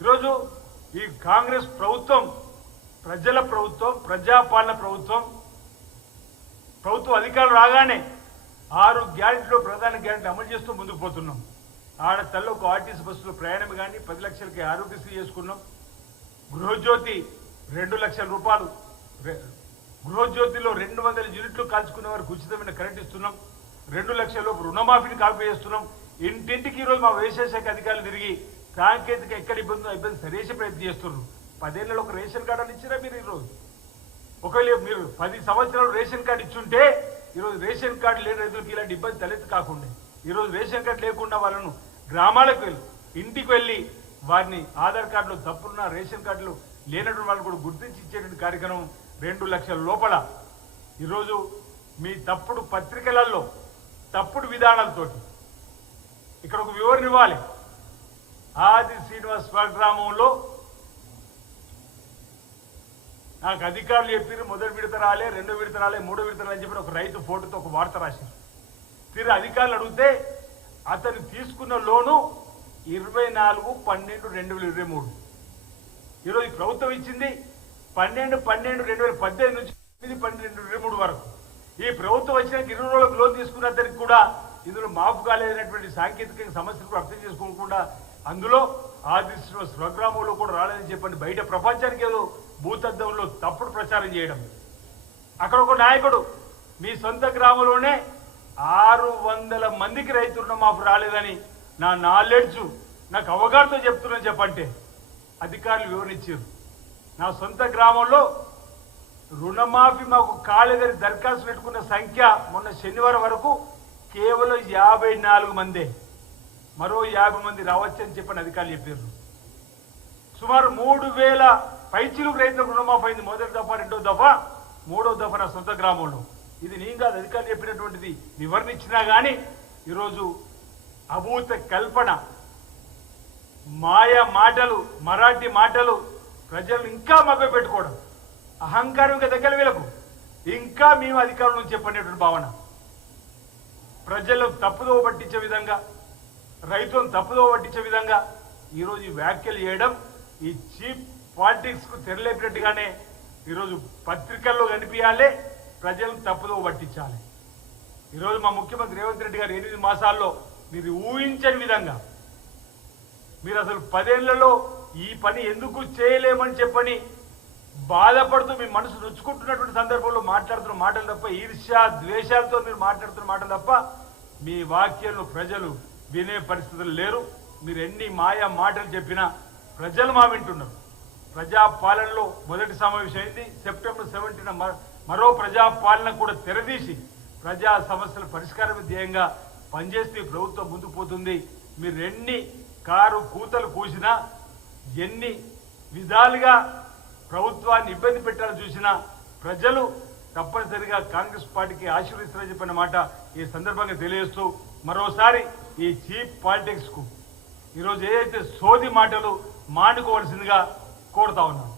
ఈరోజు ఈ కాంగ్రెస్ ప్రభుత్వం ప్రజల ప్రభుత్వం, ప్రజాపాలన ప్రభుత్వం అధికారులు రాగానే 6 గ్యారెంటీలో ప్రధాన గ్యారెంటీ అమలు చేస్తూ ముందుకు పోతున్నాం. ఆడ తల్లకు ఆర్టీసీ బస్సులో ప్రయాణం కానీ 10 లక్షలకి ఆరోగ్యశ్రీ చేసుకున్నాం. గృహజ్యోతి 2 లక్షల రూపాయలు, గృహజ్యోతిలో 200 యూనిట్లు కాల్చుకునే వారికి ఉచితమైన కరెంట్ ఇస్తున్నాం. 2 లక్షల రుణమాఫీని కాపీ చేస్తున్నాం. ఇంటింటికి ఈరోజు మా వ్యవసాయ శాఖ అధికారులు తిరిగి సాంకేతిక ఎక్కడ ఇబ్బంది సరిచేసే ప్రయత్నం చేస్తున్నారు. 10 ఏళ్ళలో ఒక రేషన్ కార్డు అని ఇచ్చిరా మీరు? ఈరోజు ఒకవేళ మీరు 10 సంవత్సరాలు రేషన్ కార్డు ఇచ్చుంటే ఈరోజు రేషన్ కార్డు లేని రైతులకు ఇలాంటి ఇబ్బంది తలెత్తి కాకుండా, ఈరోజు రేషన్ కార్డు లేకుండా వాళ్ళను గ్రామాలకు వెళ్ళి ఇంటికి వెళ్ళి వారిని ఆధార్ కార్డులో తప్పులున్న రేషన్ కార్డులు లేనటువంటి వాళ్ళు కూడా గుర్తించి ఇచ్చేటువంటి కార్యక్రమం 2 లక్షల లోపల. ఈరోజు మీ తప్పుడు పత్రికలలో తప్పుడు విధానాలతోటి ఇక్కడ ఒక వివరణ ఇవ్వాలి. ఆది శ్రీనివాస్ స్వగ్రామంలో నాకు అధికారులు చెప్పారు మొదటి విడత రాలే, 2వ విడత రాలే, 3వ విడత రాలని చెప్పి ఒక రైతు ఫోటోతో ఒక వార్త రాశారు. తీరు అధికారులు అడిగితే అతను తీసుకున్న లోను 24/12/2023. ఈరోజు ప్రభుత్వం ఇచ్చింది 12/12/2018 నుంచి 8/12/2023 వరకు. ఈ ప్రభుత్వం వచ్చినాక 20 రోజులకు లోన్ తీసుకున్న అతనికి కూడా ఇందులో మాఫ్ కాలేదనేటువంటి సాంకేతిక సమస్యలు కూడా అర్థం చేసుకోకుండా అందులో ఆది శ్రీనివాస్ స్వగ్రామంలో కూడా రాలేదని చెప్పండి బయట ప్రపంచానికి ఏదో భూతద్దంలో తప్పుడు ప్రచారం చేయడం. అక్కడ ఒక నాయకుడు మీ సొంత గ్రామంలోనే 600 మందికి రైతు రుణమాఫీ రాలేదని నా నాలెడ్జ్, నాకు అవగాహనతో చెప్తున్నాను చెప్పంటే అధికారులు వివరించారు. నా సొంత గ్రామంలో రుణమాఫీ మాకు కాలేదని దరఖాస్తు పెట్టుకున్న సంఖ్య మొన్న శనివారం వరకు కేవలం 54 మందే. మరో 50 మంది రావచ్చని చెప్పని అధికారులు చెప్పారు. సుమారు 3000 పైచిలుకు రైతులకు రుణమాఫీ అయింది. మొదటి దఫా, 2వ దఫా, 3వ దఫా నా సొంత గ్రామంలో. ఇది నేను కాదు, అధికారులు చెప్పినటువంటిది. వివరణించినా కానీ ఈరోజు అభూత కల్పన, మాయా మాటలు, మరాఠీ మాటలు ప్రజలను ఇంకా మభ్య పెట్టుకోవడం, అహంకారం ఇంకా దగ్గర వీళ్ళకు ఇంకా మేము అధికారుల నుంచి చెప్పనేటువంటి భావన, ప్రజలను తప్పుదోవ పట్టించే విధంగా, రైతులను తప్పుదోవ పట్టించే విధంగా ఈరోజు ఈ వ్యాఖ్యలు చేయడం ఈ చీప్ పాలిటిక్స్ కు తెరలేపినట్టుగానే ఈరోజు పత్రికల్లో కనిపించాలి, ప్రజలను తప్పుదోవ పట్టించాలి. ఈరోజు మా ముఖ్యమంత్రి రేవంత్ రెడ్డి గారు 8 మాసాల్లో మీరు ఊహించని విధంగా, మీరు అసలు 10 ఏళ్లలో ఈ పని ఎందుకు చేయలేమని చెప్పని బాధపడుతూ మీ మనసు నొచ్చుకుంటున్నటువంటి సందర్భంలో మాట్లాడుతున్న మాటలు తప్ప, ఈర్ష్య ద్వేషాలతో మీరు మాట్లాడుతున్న మాటలు తప్ప మీ వాక్యాలను ప్రజలు వినే పరిస్థితులు లేరు. మీరు ఎన్ని మాయా మాటలు చెప్పినా ప్రజలు మా వింటున్నారు. ప్రజాపాలనలో మొదటి సమావేశం అయింది. సెప్టెంబర్ 17న మరో ప్రజాపాలన కూడా తెరదీసి ప్రజా సమస్యల పరిష్కారం ధ్యేయంగా పనిచేస్తే ప్రభుత్వం ముందుకు పోతుంది. మీరు ఎన్ని కారు కూతలు కూసినా, ఎన్ని విధాలుగా ప్రభుత్వాన్ని ఇబ్బంది పెట్టాలని చూసినా ప్రజలు తప్పనిసరిగా కాంగ్రెస్ పార్టీకి ఆశీర్వదిస్తారని చెప్పిన మాట ఈ సందర్భంగా తెలియజేస్తూ మరోసారి ఈ చీప్ పాలిటిక్స్ కు ఈరోజు ఏదైతే సోది మాటలు మానుకోవాల్సిందిగా కోరుతా ఉన్నాను.